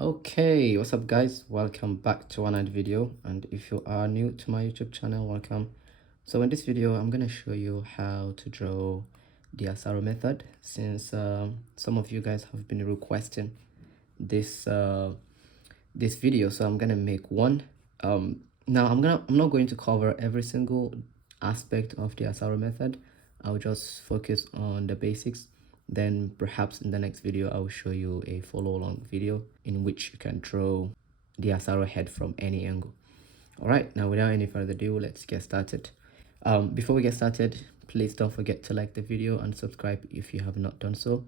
Okay, what's up guys? Welcome back to another video, and if you are new to my YouTube channel, welcome. So in this video I'm gonna show you how to draw the Asaro method, since some of you guys have been requesting this this video, so I'm gonna make one. Now I'm not going to cover every single aspect of the Asaro method. I'll just focus on the basics. Then perhaps in the next video I'll show you a follow along video in which you can draw the Asaro head from any angle. All right, now without any further ado, let's get started. Before we get started, please don't forget to like the video and subscribe if you have not done so.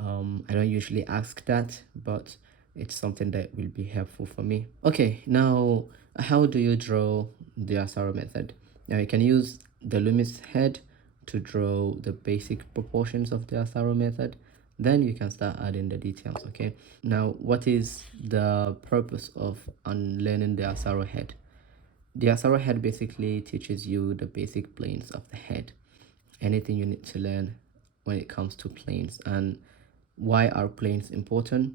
I don't usually ask that, but it's something that will be helpful for me. Okay, now how do you draw the Asaro method? Now you can use the Loomis head to draw the basic proportions of the Asaro method. Then you can start adding the details. Okay, now what is the purpose of learning the Asaro head? The Asaro head basically teaches you the basic planes of the head, anything you need to learn when it comes to planes. And why are planes important?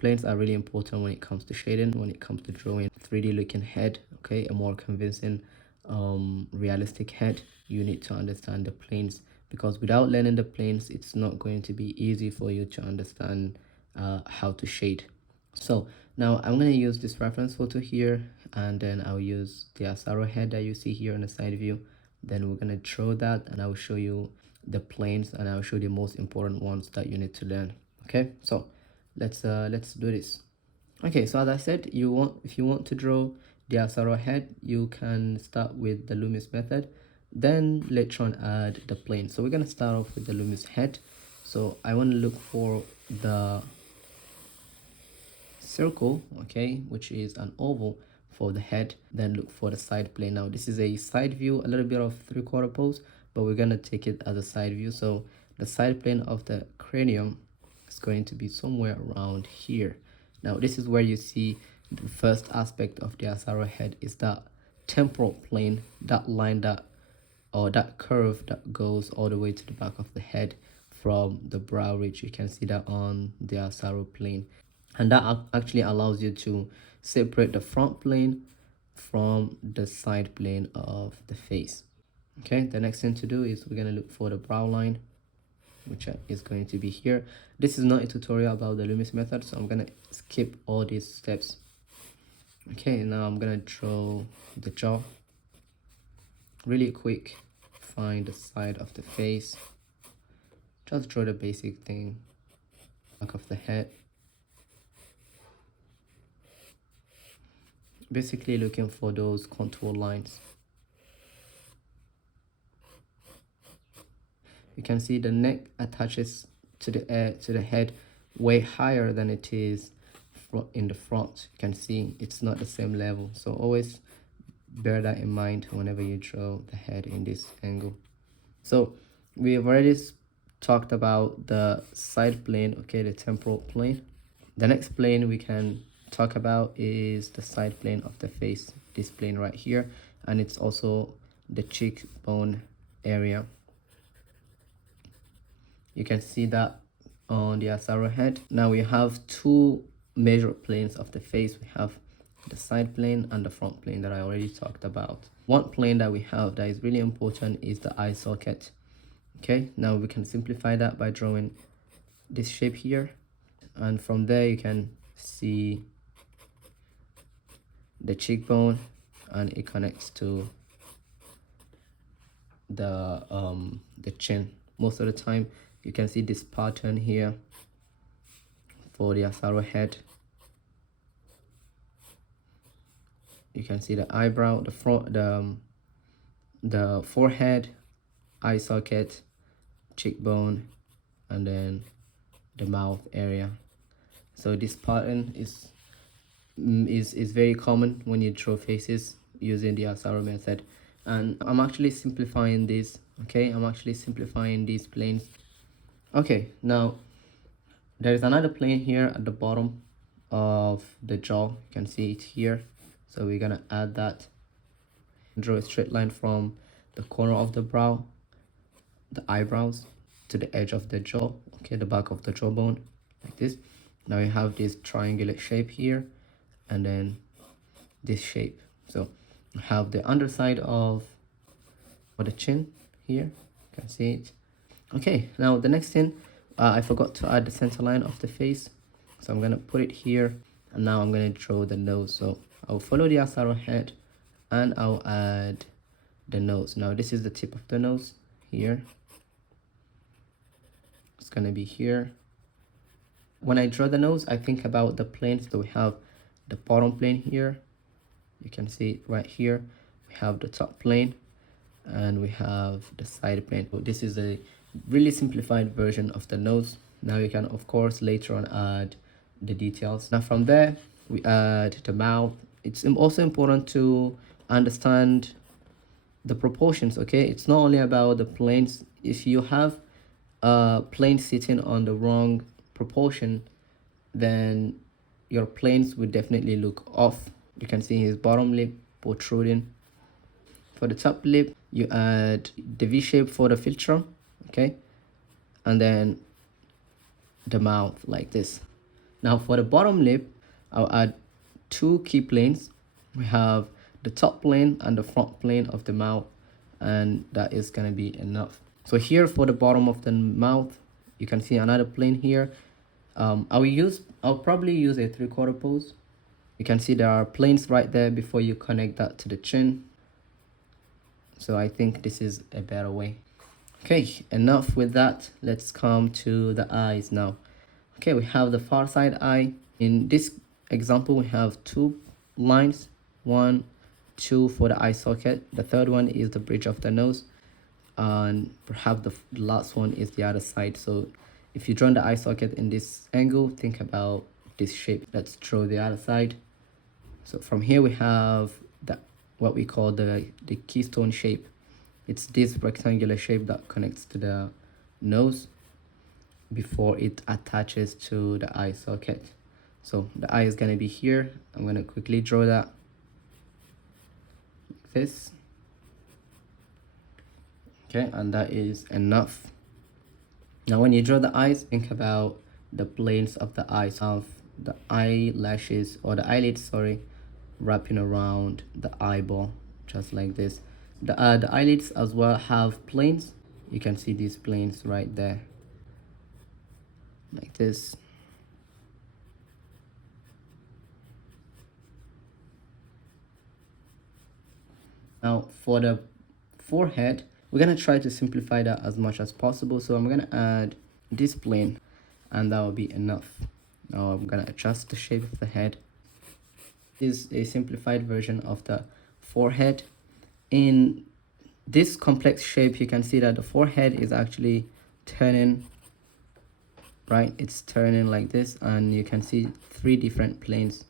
Planes are really important when it comes to shading, when it comes to drawing 3D looking head. Okay, a more convincing realistic head. You need to understand the planes, because without learning the planes it's not going to be easy for you to understand how to shade. So now I'm going to use this reference photo here, and then I'll use the Asaro head that you see here on the side view. Then we're going to draw that, and I'll show you the planes, and I'll show you the most important ones that you need to learn. Okay, so let's do this. Okay, so as I said, if you want to draw the Asaro head, you can start with the Loomis method, then later on add the plane. So we're going to start off with the Loomis head. So I want to look for the circle, okay, which is an oval for the head. Then look for the side plane. Now this is a side view, a little bit of 3/4 pose, but we're gonna take it as a side view. So the side plane of the cranium is going to be somewhere around here. Now this is where you see the first aspect of the Asaro head is that temporal plane, that line that, or that curve that goes all the way to the back of the head from the brow ridge. You can see that on the Asaro plane, and that actually allows you to separate the front plane from the side plane of the face. Okay, the next thing to do is we're going to look for the brow line, which is going to be here. This is not a tutorial about the Loomis method, so I'm going to skip all these steps. Okay, now I'm going to draw the jaw really quick. Find the side of the face, just draw the basic thing, back of the head. Basically looking for those contour lines. You can see the neck attaches to the head way higher than it is in the front. You can see it's not the same level, so always bear that in mind whenever you draw the head in this angle. So we have already talked about the side plane, okay, the temporal plane. The next plane we can talk about is the side plane of the face, this plane right here, and it's also the cheekbone area. You can see that on the Asaro head. Now we have two major planes of the face. We have the side plane and the front plane that I already talked about. One plane that we have that is really important is the eye socket. Okay, now we can simplify that by drawing this shape here, and from there you can see the cheekbone, and it connects to the chin. Most of the time you can see this pattern here for the Asaro head. You can see the eyebrow, the front, the forehead, eye socket, cheekbone, and then the mouth area. So this pattern is very common when you draw faces using the Asaro method, and I'm actually simplifying this. Okay, I'm actually simplifying these planes. Okay, now there is another plane here at the bottom of the jaw. You can see it here, so we're gonna add that. Draw a straight line from the corner of the brow, the eyebrows, to the edge of the jaw, okay, the back of the jawbone, like this. Now you have this triangular shape here, and then this shape. So you have the underside of the chin here, you can see it. Okay, now the next thing, I forgot to add the center line of the face, so I'm gonna put it here, and now I'm gonna draw the nose. So I'll follow the Asaro head and I'll add the nose. Now this is the tip of the nose here, it's gonna be here. When I draw the nose, I think about the planes. So we have the bottom plane here, you can see it right here. We have the top plane and we have the side plane. So this is a really simplified version of the nose. Now you can of course later on add the details. Now from there we add the mouth. It's also important to understand the proportions, okay? It's not only about the planes. If you have a plane sitting on the wrong proportion, then your planes would definitely look off. You can see his bottom lip protruding. For the top lip, you add the V shape for the filter, okay? And then the mouth like this. Now for the bottom lip, I'll add two key planes. We have the top plane and the front plane of the mouth, and that is gonna be enough. So here for the bottom of the mouth, you can see another plane here. I'll probably use a 3/4 pose. You can see there are planes right there before you connect that to the chin. So I think this is a better way. Okay, enough with that. Let's come to the eyes now. Okay, we have the far side eye. In this example, we have two lines, 1, 2 for the eye socket. The third one is the bridge of the nose, and perhaps the last one is the other side. So if you draw the eye socket in this angle, think about this shape. Let's draw the other side. So from here we have what we call the keystone shape. It's this rectangular shape that connects to the nose before it attaches to the eye socket. So the eye is going to be here. I'm going to quickly draw that like this. Okay, and that is enough. Now when you draw the eyes, think about the planes of the eyes, of the eyelashes or the eyelids, sorry, wrapping around the eyeball, just like this. The eyelids as well have planes. You can see these planes right there, like this. Now for the forehead, we're gonna try to simplify that as much as possible. So I'm gonna add this plane, and that will be enough. Now I'm gonna adjust the shape of the head. This is a simplified version of the forehead. In this complex shape, you can see that the forehead is actually turning, right? It's turning like this, and you can see 3 different planes,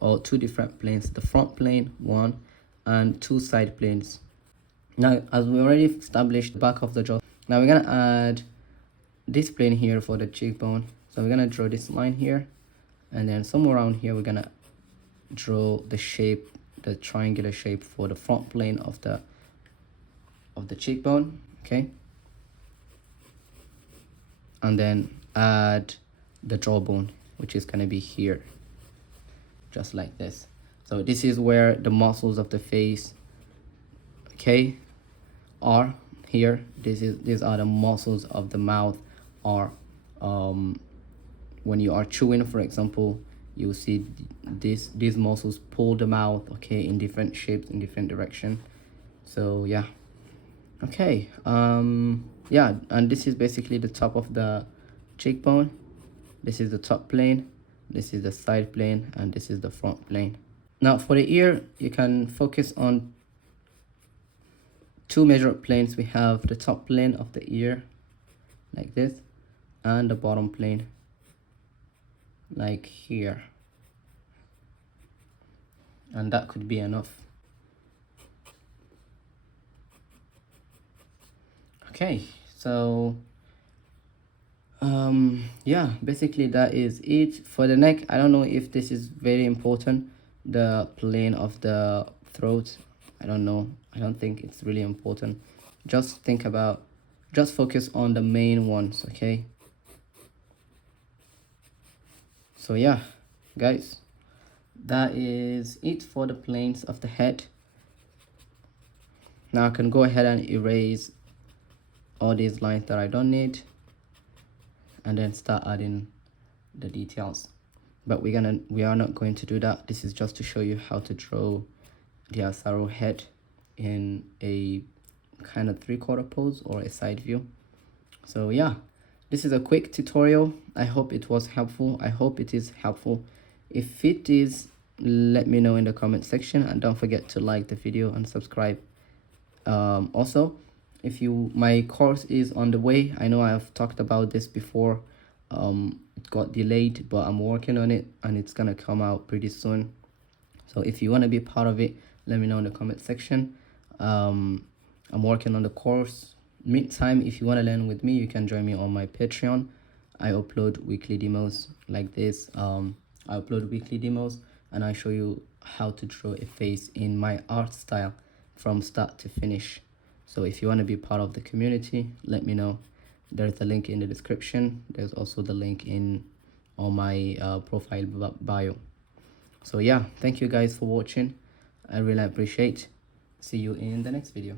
or 2 different planes, the front plane 1 and 2 side planes. Now as we already established the back of the jaw, now we're gonna add this plane here for the cheekbone. So we're gonna draw this line here, and then somewhere around here we're gonna draw the shape, the triangular shape for the front plane of the cheekbone, okay? And then add the jawbone, which is going to be here, just like this. So this is where the muscles of the face, okay, are here. These are the muscles of the mouth. Are when you are chewing, for example, you will see these muscles pull the mouth, okay, in different shapes, in different direction. So yeah, okay, yeah, and this is basically the top of the cheekbone. This is the top plane, this is the side plane, and this is the front plane. Now for the ear, you can focus on 2 measured planes. We have the top plane of the ear like this, and the bottom plane like here, and that could be enough. Okay, so yeah, basically that is it. For the neck, I don't know if this is very important, the plane of the throat. I don't know, I don't think it's really important. Just focus on the main ones, okay? So yeah, guys, that is it for the planes of the head. Now I can go ahead and erase all these lines that I don't need, and then start adding the details. But we are not going to do that. This is just to show you how to draw the Asaro head in a kind of 3/4 pose or a side view. So yeah, this is a quick tutorial. I hope it was helpful. I hope it is helpful. If it is, let me know in the comment section, and don't forget to like the video and subscribe. Also, if you, my course is on the way. I know I have talked about this before. It got delayed, but I'm working on it and it's gonna come out pretty soon. So if you want to be part of it, let me know in the comment section. I'm working on the course. Meantime, if you want to learn with me, you can join me on my Patreon. I upload weekly demos like this. I upload weekly demos and I show you how to draw a face in my art style from start to finish. So if you want to be part of the community, let me know. There's a link in the description. There's also the link on my profile bio. So yeah, thank you guys for watching. I really appreciate. See you in the next video.